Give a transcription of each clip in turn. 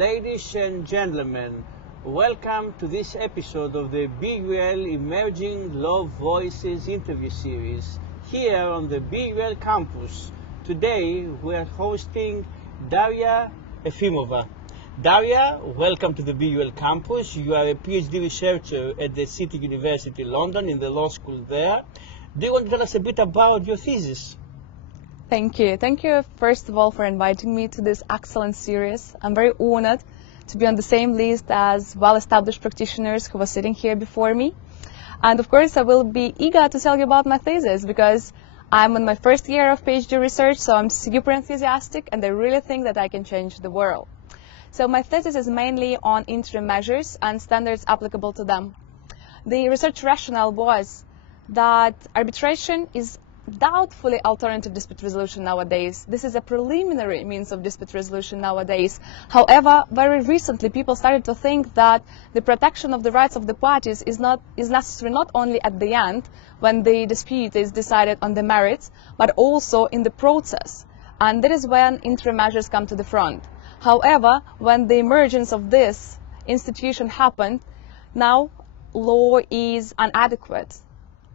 Ladies and gentlemen, welcome to this episode of the BUL Emerging Law Voices interview series here on the BUL campus. Today we are hosting Daria Efimova. Daria, welcome to the BUL campus. You are a PhD researcher at the City University London in the law school there. Do you want to tell us a bit about your thesis? Thank you. Thank you, first of all, for inviting me to this excellent series. I'm very honored to be on the same list as well-established practitioners who were sitting here before me. And of course, I will be eager to tell you about my thesis because I'm in my first year of PhD research, so I'm super enthusiastic and I really think that I can change the world. So my thesis is mainly on interim measures and standards applicable to them. The research rationale was that arbitration is doubtfully alternative dispute resolution nowadays. This is a preliminary means of dispute resolution nowadays. However, very recently people started to think that the protection of the rights of the parties is necessary not only at the end when the dispute is decided on the merits, but also in the process. And that is when interim measures come to the front. However, when the emergence of this institution happened, now law is inadequate.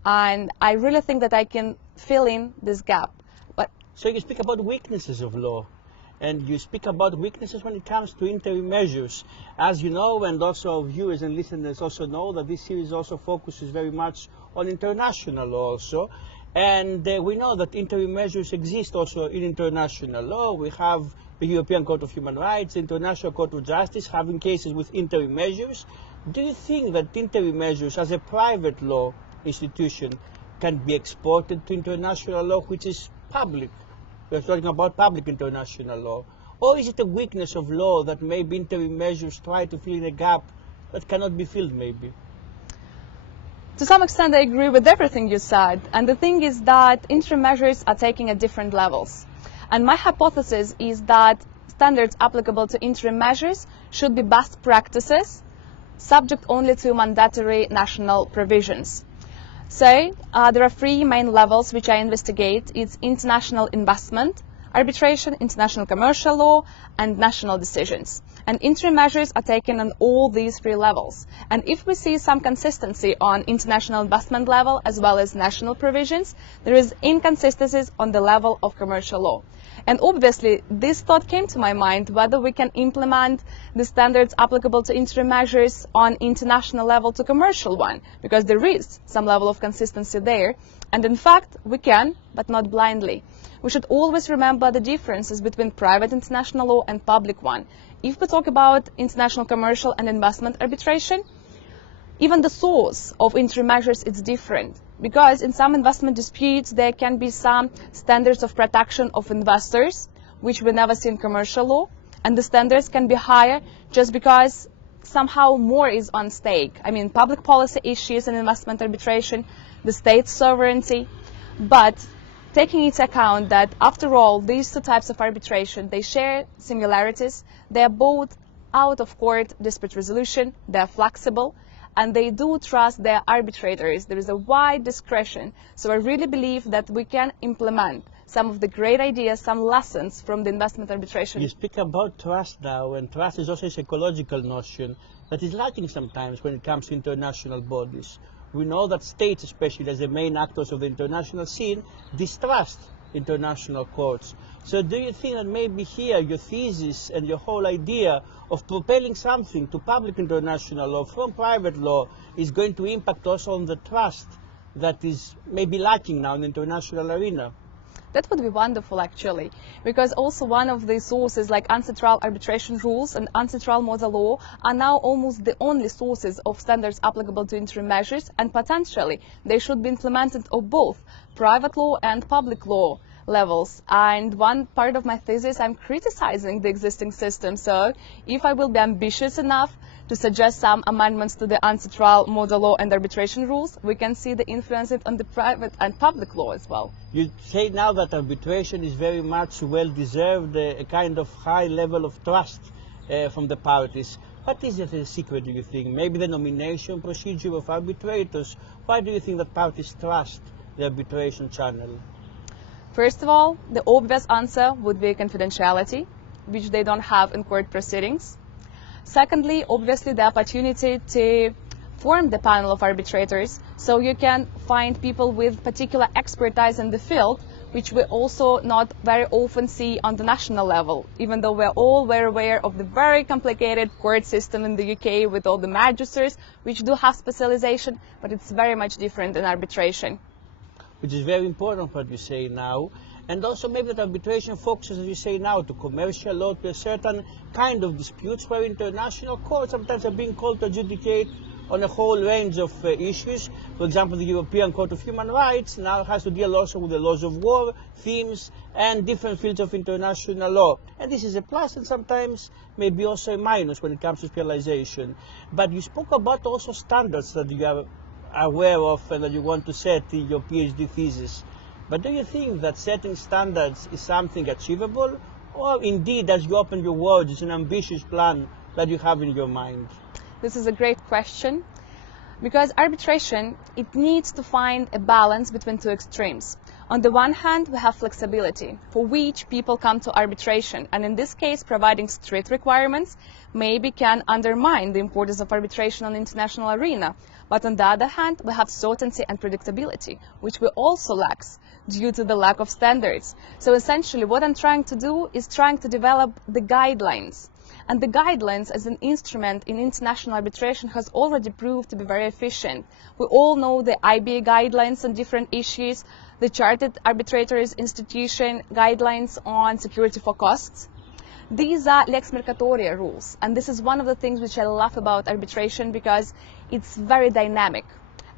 And I really think that I can fill in this gap. So you speak about weaknesses of law, and you speak about weaknesses when it comes to interim measures. As you know, and also viewers and listeners also know, that this series also focuses very much on international law also. And we know that interim measures exist also in international law. We have the European Court of Human Rights, the International Court of Justice having cases with interim measures. Do you think that interim measures as a private law institution can be exported to international law, which is public? We're talking about public international law. Or is it a weakness of law that maybe interim measures try to fill in a gap that cannot be filled maybe? To some extent, I agree with everything you said. And the thing is that interim measures are taken at different levels. And my hypothesis is that standards applicable to interim measures should be best practices, subject only to mandatory national provisions. So there are three main levels which I investigate. It's international investment, arbitration, international commercial law, and national decisions. And interim measures are taken on all these three levels. And if we see some consistency on international investment level as well as national provisions, there is inconsistencies on the level of commercial law. And obviously, this thought came to my mind whether we can implement the standards applicable to interim measures on international level to commercial one, because there is some level of consistency there. And in fact, we can, but not blindly. We should always remember the differences between private international law and public one. If we talk about international commercial and investment arbitration, even the source of interim measures is different, because in some investment disputes there can be some standards of protection of investors, which we never see in commercial law, and the standards can be higher just because somehow more is on stake. I mean, public policy issues in investment arbitration, the state sovereignty, but taking into account that after all these two types of arbitration, they share similarities, they are both out-of-court dispute resolution, they are flexible, and they do trust their arbitrators. There is a wide discretion. So I really believe that we can implement some of the great ideas, some lessons from the investment arbitration. You speak about trust now, and trust is also a psychological notion that is lacking sometimes when it comes to international bodies. We know that states, especially as the main actors of the international scene, distrust international courts. So do you think that maybe here your thesis and your whole idea of propelling something to public international law from private law is going to impact also on the trust that is maybe lacking now in the international arena? That would be wonderful, actually, because also one of the sources like ancestral arbitration rules and ancestral model law are now almost the only sources of standards applicable to interim measures, and potentially they should be implemented of both private law and public law levels. And one part of my thesis, I'm criticizing the existing system. So if I will be ambitious enough to suggest some amendments to the ancestral model law and arbitration rules, we can see the influence on the private and public law as well. You say now that arbitration is very much well-deserved, a kind of high level of trust from the parties. What is the secret, do you think? Maybe the nomination procedure of arbitrators? Why do you think that parties trust the arbitration channel? First of all, the obvious answer would be confidentiality, which they don't have in court proceedings. Secondly, obviously the opportunity to form the panel of arbitrators, so you can find people with particular expertise in the field, which we also not very often see on the national level, even though we're all very aware of the very complicated court system in the UK with all the magisters, which do have specialization, but it's very much different in arbitration. Which is very important what you say now. And also maybe that arbitration focuses, as you say now, to commercial law, to a certain kind of disputes where international courts sometimes are being called to adjudicate on a whole range of issues. For example, the European Court of Human Rights now has to deal also with the laws of war, themes, and different fields of international law. And this is a plus and sometimes maybe also a minus when it comes to specialization. But you spoke about also standards that you are aware of and that you want to set in your PhD thesis. But do you think that setting standards is something achievable, or indeed, as you open your words, it's an ambitious plan that you have in your mind? This is a great question, because arbitration, it needs to find a balance between two extremes. On the one hand, we have flexibility, for which people come to arbitration, and in this case, providing strict requirements maybe can undermine the importance of arbitration on the international arena. But on the other hand, we have certainty and predictability, which we also lack due to the lack of standards. So essentially, what I'm trying to do is trying to develop the guidelines. And the guidelines as an instrument in international arbitration has already proved to be very efficient. We all know the IBA guidelines on different issues, the Chartered Arbitrators Institution guidelines on security for costs. These are lex mercatoria rules, and this is one of the things which I love about arbitration, because it's very dynamic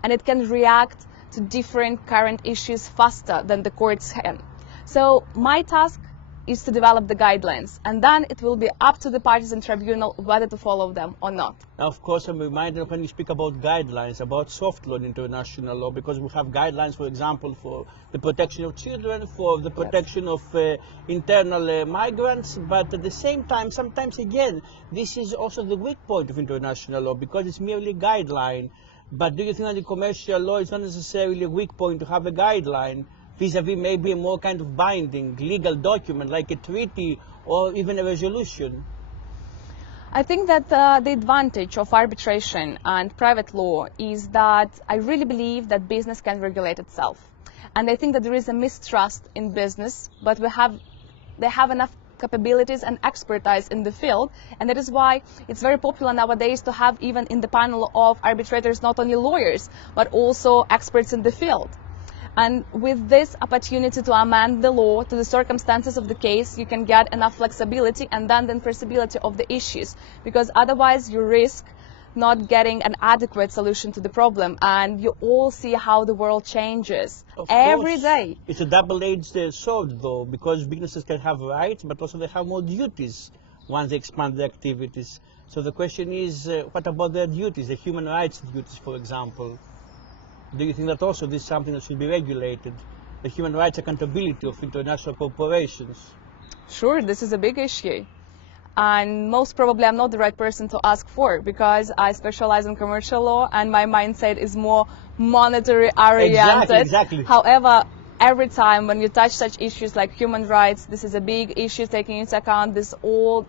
and it can react to different current issues faster than the courts can. So my task is to develop the guidelines, and then it will be up to the parties in tribunal whether to follow them or not. Now, of course, I'm reminded when you speak about guidelines, about soft law in international law, because we have guidelines, for example, for the protection of children, for the protection of internal migrants, but at the same time, sometimes again, this is also the weak point of international law, because it's merely a guideline. But do you think that in commercial law it's not necessarily a weak point to have a guideline, vis-a-vis maybe a more kind of binding legal document like a treaty or even a resolution? I think that the advantage of arbitration and private law is that I really believe that business can regulate itself. And I think that there is a mistrust in business, but they have enough capabilities and expertise in the field, and that is why it's very popular nowadays to have even in the panel of arbitrators not only lawyers, but also experts in the field. And with this opportunity to amend the law to the circumstances of the case, you can get enough flexibility and then the enforceability of the issues, because otherwise you risk not getting an adequate solution to the problem. And you all see how the world changes every day. It's a double-edged sword, though, because businesses can have rights, but also they have more duties once they expand their activities. So the question is, what about their duties, the human rights duties, for example? Do you think that also this is something that should be regulated, the human rights accountability of international corporations? Sure, this is a big issue. And most probably I'm not the right person to ask for, because I specialize in commercial law and my mindset is more monetary oriented. Exactly. However, every time when you touch such issues like human rights, this is a big issue, taking into account this all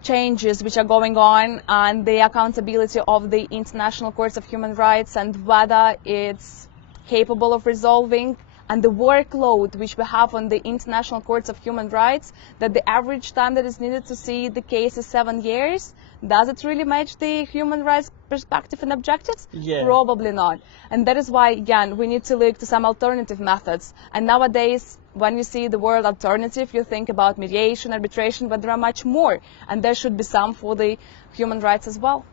changes which are going on and the accountability of the international courts of human rights and whether it's capable of resolving, and the workload which we have on the international courts of human rights, that the average time that is needed to see the case is 7 years. Does it really match the human rights perspective and objectives? Yeah. Probably not. And that is why, again, we need to look to some alternative methods. And nowadays, when you see the word alternative, you think about mediation, arbitration, but there are much more. And there should be some for the human rights as well.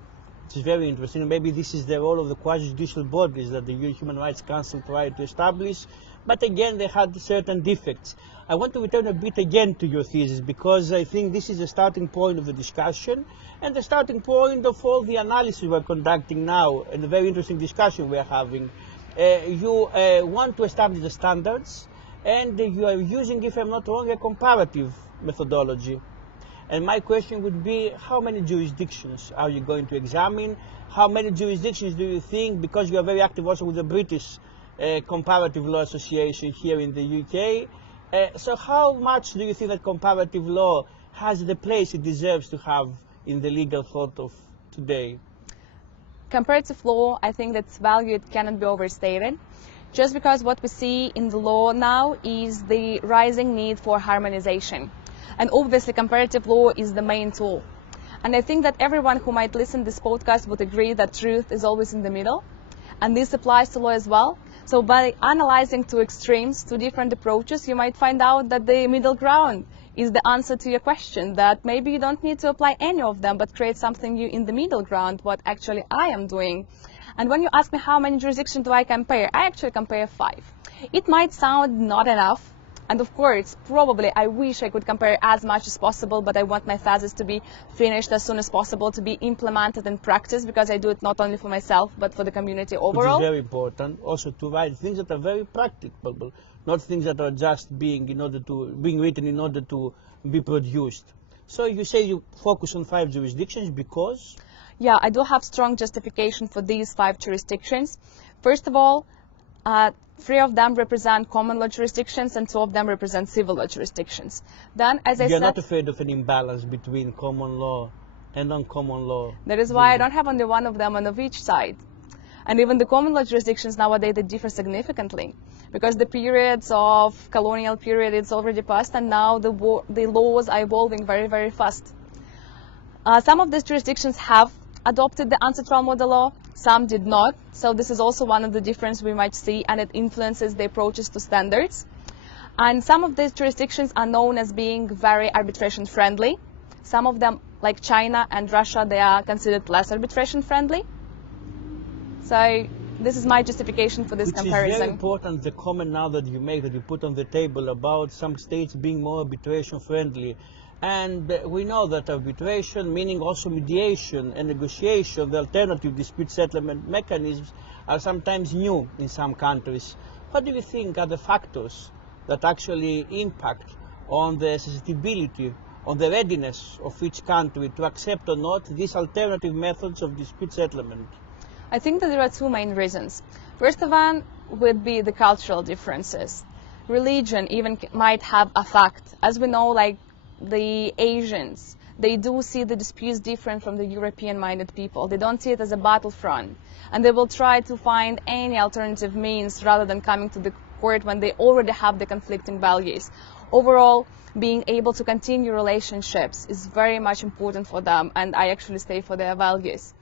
It's very interesting. Maybe this is the role of the quasi-judicial bodies that the Human Rights Council tried to establish. But again, they had certain defects. I want to return a bit again to your thesis, because I think this is the starting point of the discussion and the starting point of all the analysis we're conducting now, and a very interesting discussion we're having. You want to establish the standards, and you are using, if I'm not wrong, a comparative methodology. And my question would be, how many jurisdictions are you going to examine? How many jurisdictions do you think, because you are very active also with the British Comparative Law Association here in the UK, so how much do you think that comparative law has the place it deserves to have in the legal thought of today? Comparative law, I think that's value, it cannot be overstated. Just because what we see in the law now is the rising need for harmonization. And obviously comparative law is the main tool. And I think that everyone who might listen to this podcast would agree that truth is always in the middle. And this applies to law as well. So by analyzing two extremes, two different approaches, you might find out that the middle ground is the answer to your question, that maybe you don't need to apply any of them, but create something new in the middle ground, what actually I am doing. And when you ask me how many jurisdictions do I compare, I actually compare 5. It might sound not enough, and of course, probably I wish I could compare as much as possible, but I want my thesis to be finished as soon as possible, to be implemented in practice, because I do it not only for myself, but for the community overall. Which is very important, also to write things that are very practicable, not things that are just being written in order to be produced. So you say you focus on 5 jurisdictions because? Yeah, I do have strong justification for these 5 jurisdictions. First of all, 3 of them represent common law jurisdictions and 2 of them represent civil law jurisdictions. Then, as I said, you're not afraid of an imbalance between common law and non-common law? That is why I don't have only one of them on each side. And even the common law jurisdictions nowadays, they differ significantly, because the periods of colonial period is already past, and now the laws are evolving very, very fast. Some of these jurisdictions have adopted the ancestral model law, some did not. So this is also one of the differences we might see, and it influences the approaches to standards. And some of these jurisdictions are known as being very arbitration friendly. Some of them, like China and Russia, they are considered less arbitration friendly. So this is my justification for this comparison. It's very important, the comment now that you make, that you put on the table about some states being more arbitration friendly. And we know that arbitration, meaning also mediation and negotiation, the alternative dispute settlement mechanisms, are sometimes new in some countries. What do you think are the factors that actually impact on the susceptibility, on the readiness of each country to accept or not these alternative methods of dispute settlement? I think that there are 2 main reasons. First of all would be the cultural differences. Religion even might have a fact. As we know, like the Asians, they do see the disputes different from the European-minded people. They don't see it as a battlefront, and they will try to find any alternative means rather than coming to the court when they already have the conflicting values. Overall, being able to continue relationships is very much important for them, and I actually stay for their values.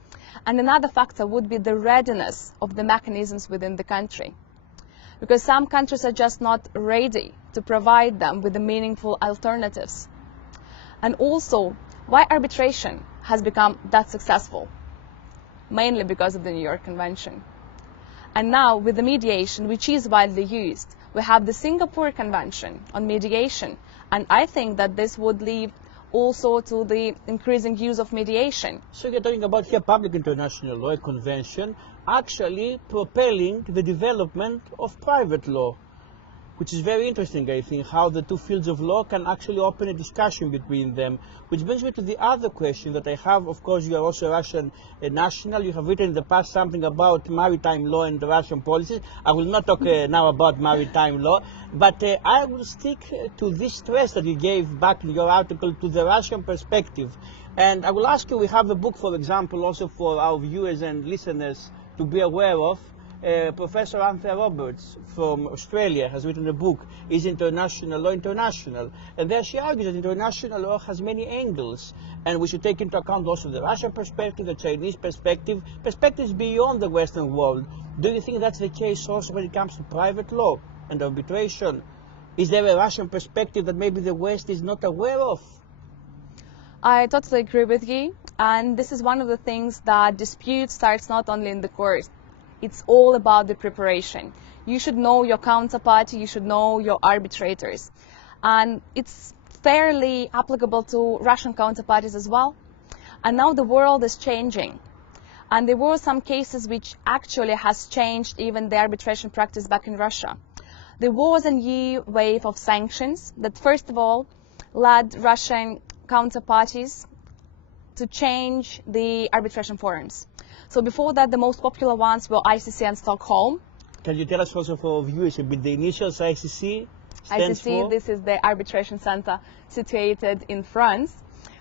And another factor would be the readiness of the mechanisms within the country, because some countries are just not ready to provide them with the meaningful alternatives. And also, why arbitration has become that successful? Mainly because of the New York Convention. And now, with the mediation, which is widely used, we have the Singapore Convention on mediation. And I think that this would lead also to the increasing use of mediation. So you're talking about here public international law, a convention, actually propelling the development of private law, which is very interesting, I think, how the 2 fields of law can actually open a discussion between them. Which brings me to the other question that I have. Of course, you are also a Russian national. You have written in the past something about maritime law and Russian policies. I will not talk now about maritime law, but I will stick to this stress that you gave back in your article to the Russian perspective. And I will ask you, we have a book, for example, also for our viewers and listeners to be aware of. Professor Anthea Roberts from Australia has written a book, Is International Law International? And there she argues that international law has many angles, and we should take into account also the Russian perspective, the Chinese perspective, perspectives beyond the Western world. Do you think that's the case also when it comes to private law and arbitration? Is there a Russian perspective that maybe the West is not aware of? I totally agree with you, and this is one of the things that dispute starts not only in the court. It's all about the preparation. You should know your counterparty, you should know your arbitrators. And it's fairly applicable to Russian counterparties as well. And now the world is changing. And there were some cases which actually has changed even the arbitration practice back in Russia. There was a new wave of sanctions that first of all led Russian counterparties to change the arbitration forums. So before that, the most popular ones were ICC and Stockholm. Can you tell us also for viewers a bit the initials ICC stands ICC, for? this is the arbitration center situated in France.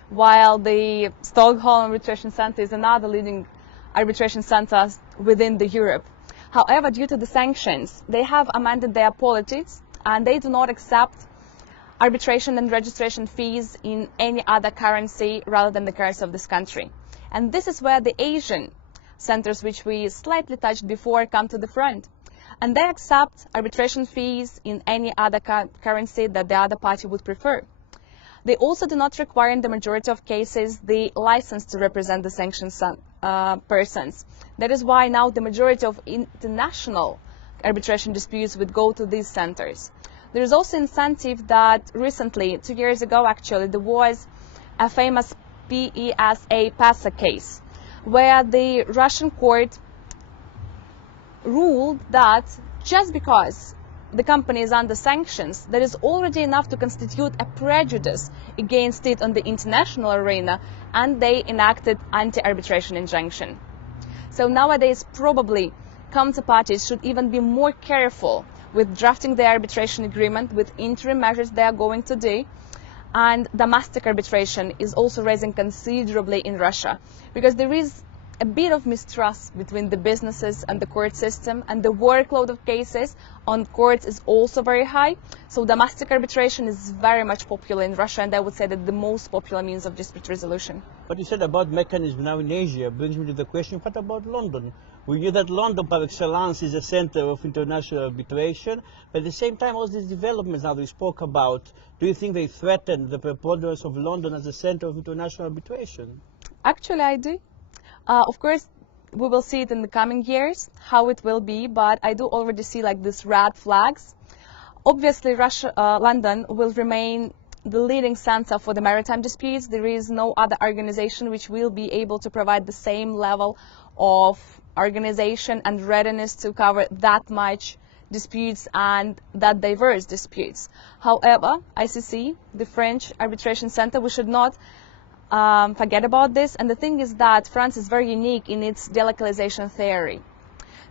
while the Stockholm Arbitration Center is another leading arbitration center within the Europe. However, due to the sanctions, they have amended their policies and they do not accept arbitration and registration fees in any other currency rather than the currency of this country. And this is where the Asian centers, which we slightly touched before, come to the front. And they accept arbitration fees in any other currency that the other party would prefer. They also do not require in the majority of cases the license to represent the sanctioned persons. That is why now the majority of international arbitration disputes would go to these centers. There is also incentive that recently, 2 years ago actually, there was a famous PESA case where the Russian court ruled that just because the company is under sanctions, there is already enough to constitute a prejudice against it on the international arena, and they enacted anti-arbitration injunction. So nowadays, probably counterparties should even be more careful with drafting the arbitration agreement, with interim measures they are going to do. And domestic arbitration is also rising considerably in Russia, because there is a bit of mistrust between the businesses and the court system, and the workload of cases on courts is also very high. So domestic arbitration is very much popular in Russia, and I would say that the most popular means of dispute resolution. What you said about mechanism now in Asia brings me to the question, what about London? We knew that London, par excellence, is a center of international arbitration, but at the same time, all these developments now we spoke about, do you think they threaten the preponderance of London as a center of international arbitration? Actually, I do. Of course, we will see it in the coming years, how it will be, but I do already see like these red flags. Obviously, London will remain the leading center for the maritime disputes. There is no other organization which will be able to provide the same level of organization and readiness to cover that much disputes and that diverse disputes. However, ICC, the French Arbitration Center, we should not forget about this. And the thing is that France is very unique in its delocalization theory.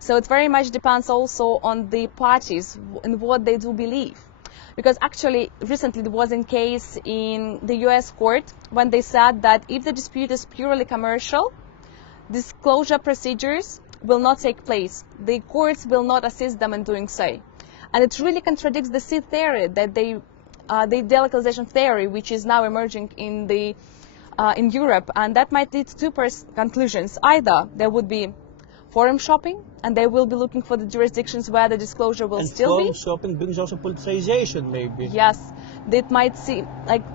So it very much depends also on the parties and what they do believe. Because actually, recently there was a case in the US court when they said that if the dispute is purely commercial, disclosure procedures will not take place. The courts will not assist them in doing so. And it really contradicts the C theory, that the delocalization theory, which is now emerging in Europe, and that might lead to two conclusions. Either there would be forum shopping, and they will be looking for the jurisdictions where the disclosure will still be. And forum shopping brings also politicization, maybe. Yes, that might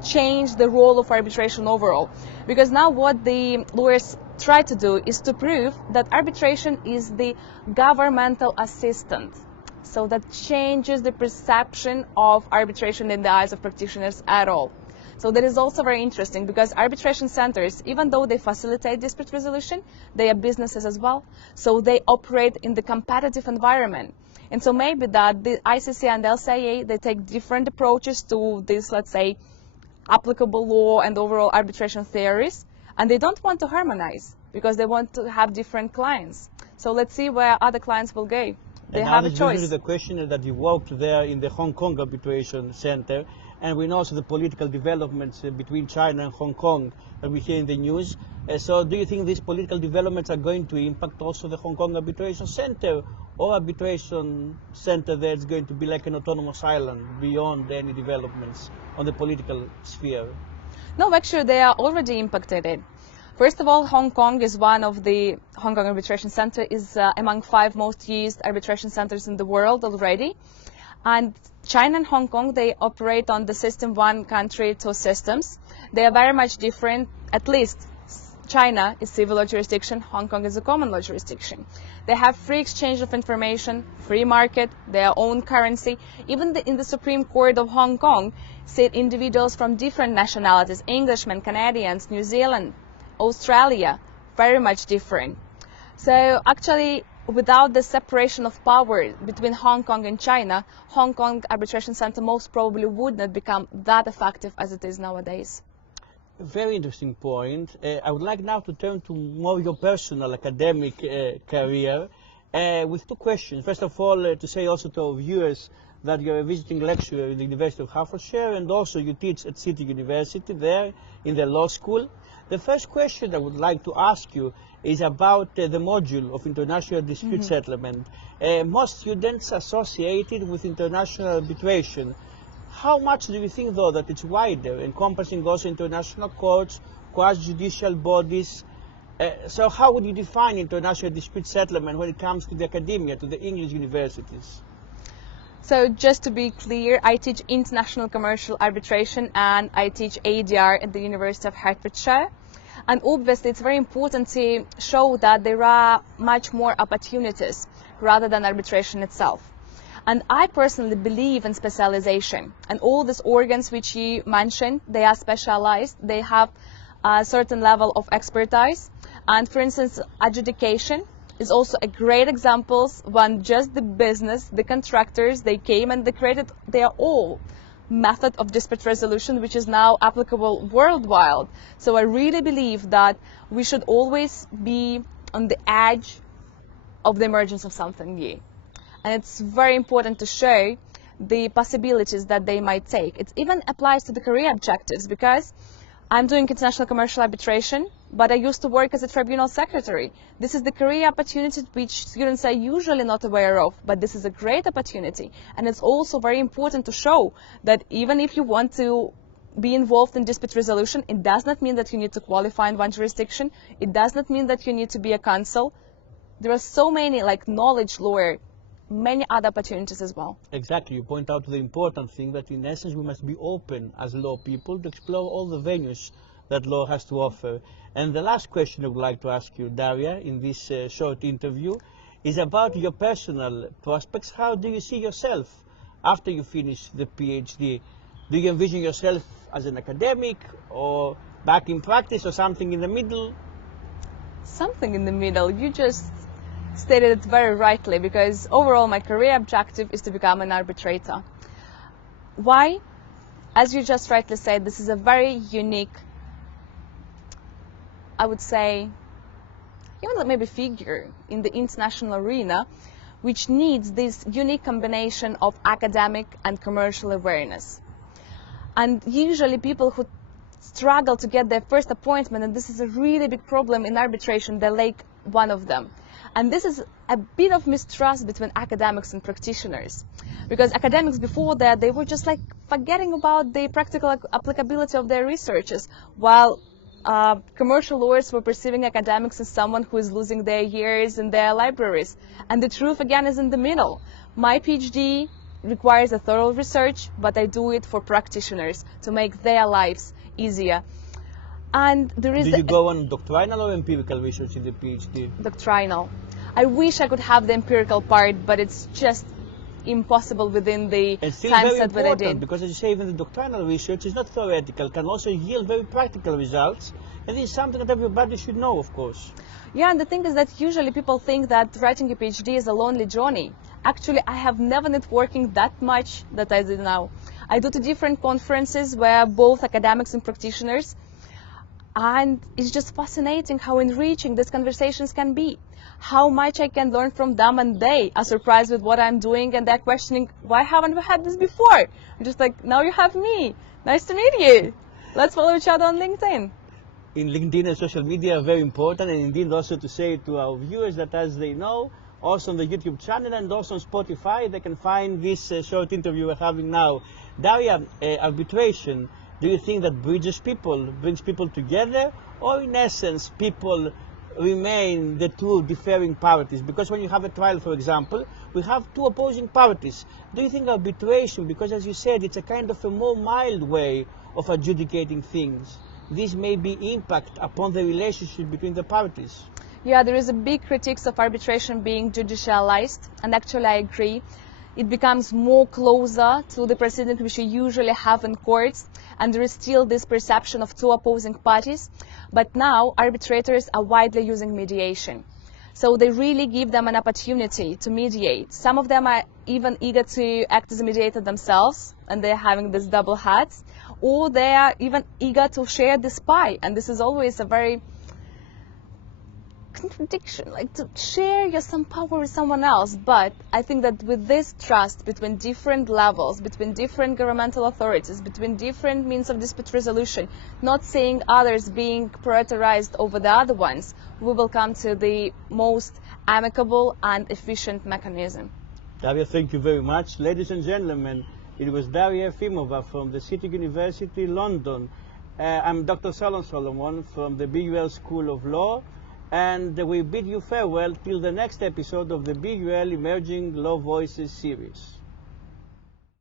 change the role of arbitration overall. Because now what the lawyers try to do is to prove that arbitration is the governmental assistant. So that changes the perception of arbitration in the eyes of practitioners at all. So that is also very interesting, because arbitration centers, even though they facilitate dispute resolution, they are businesses as well. So they operate in the competitive environment. And so maybe that the ICC and LCIA, they take different approaches to this, let's say, applicable law and overall arbitration theories. And they don't want to harmonize because they want to have different clients. So let's see where other clients will go. They have a choice. The question is that you worked there in the Hong Kong Arbitration Center, and we know also the political developments between China and Hong Kong that we hear in the news. So do you think these political developments are going to impact also the Hong Kong Arbitration Center, or arbitration center that's going to be like an autonomous island beyond any developments on the political sphere? No, actually they are already impacted it. First of all, Hong Kong is one of the Hong Kong Arbitration Center is among 5 most used arbitration centers in the world already. And China and Hong Kong, they operate on the system one country, two systems. They are very much different. At least China is civil law jurisdiction, Hong Kong is a common law jurisdiction. They have free exchange of information, free market, their own currency. Even in the Supreme Court of Hong Kong sit individuals from different nationalities, Englishmen, Canadians, New Zealand, Australia, very much different. So actually, without the separation of power between Hong Kong and China, Hong Kong Arbitration Center most probably would not become that effective as it is nowadays. Very interesting point. I would like now to turn to more your personal academic career. with two questions. First of all, to say also to our viewers that you're a visiting lecturer in the University of Hertfordshire, and also you teach at City University there in the law school. The first question I would like to ask you is about the module of international dispute settlement. Most students associate it with international arbitration. How much do you think, though, that it's wider, encompassing also international courts, quasi-judicial bodies? So how would you define international dispute settlement when it comes to the academia, to the English universities? So just to be clear, I teach international commercial arbitration and I teach ADR at the University of Hertfordshire. And obviously it's very important to show that there are much more opportunities rather than arbitration itself. And I personally believe in specialization, and all these organs which you mentioned, they are specialized, they have a certain level of expertise. And for instance, adjudication is also a great example when just the business, the contractors, they came and they created their own method of dispute resolution, which is now applicable worldwide. So I really believe that we should always be on the edge of the emergence of something new. And it's very important to show the possibilities that they might take. It even applies to the career objectives, because I'm doing international commercial arbitration, but I used to work as a tribunal secretary. This is the career opportunity which students are usually not aware of, but this is a great opportunity. And it's also very important to show that even if you want to be involved in dispute resolution, it does not mean that you need to qualify in one jurisdiction. It does not mean that you need to be a counsel. There are so many, like knowledge lawyer, many other opportunities as well. Exactly. You point out the important thing that in essence we must be open as law people to explore all the venues that law has to offer. And the last question I would like to ask you, Daria, in this short interview is about your personal prospects. How do you see yourself after you finish the PhD? Do you envision yourself as an academic or back in practice or something in the middle? Something in the middle. You just stated it very rightly, because overall my career objective is to become an arbitrator. Why? As you just rightly said, this is a very unique, I would say, even maybe figure in the international arena, which needs this unique combination of academic and commercial awareness. And usually people who struggle to get their first appointment, and this is a really big problem in arbitration, they lack one of them. And this is a bit of mistrust between academics and practitioners, because academics before that, they were just like forgetting about the practical applicability of their researches, while commercial lawyers were perceiving academics as someone who is losing their years in their libraries. And the truth again is in the middle. My PhD requires a thorough research, but I do it for practitioners to make their lives easier. And there is Do you go on doctrinal or empirical research in the PhD? Doctrinal. I wish I could have the empirical part, but it's just impossible within the time set that I did. Because as you say, even the doctrinal research is not theoretical, can also yield very practical results, and this is something that everybody should know, of course. Yeah, and the thing is that usually people think that writing a PhD is a lonely journey. Actually, I have never networking that much that I do now. I do 2 different conferences where both academics and practitioners, and it's just fascinating how enriching these conversations can be. How much I can learn from them, and they are surprised with what I'm doing, and they're questioning, why haven't we had this before? I'm just like, now you have me. Nice to meet you. Let's follow each other on LinkedIn. In LinkedIn and social media are very important, and indeed also to say to our viewers that as they know, also on the YouTube channel and also on Spotify, they can find this short interview we're having now. Daria, arbitration, do you think that bridges people, brings people together, or in essence people remain the 2 differing parties? Because when you have a trial, for example, we have 2 opposing parties. Do you think arbitration, because as you said, it's a kind of a more mild way of adjudicating things, this may be impact upon the relationship between the parties? Yeah, there is a big critique of arbitration being judicialized, and actually I agree. It becomes more closer to the precedent which you usually have in courts, and there is still this perception of 2 opposing parties. But now arbitrators are widely using mediation. So they really give them an opportunity to mediate. Some of them are even eager to act as a mediator themselves, and they're having this double hats, or they are even eager to share this pie. And this is always a very contradiction, like to share some power with someone else. But I think that with this trust between different levels, between different governmental authorities, between different means of dispute resolution, not seeing others being prioritized over the other ones, we will come to the most amicable and efficient mechanism. Daria, thank you very much. Ladies and gentlemen, it was Daria Efimova from the City University London. I'm Dr. Solon Solomon from the BUL School of Law, and we bid you farewell till the next episode of the BUL Emerging Law Voices series.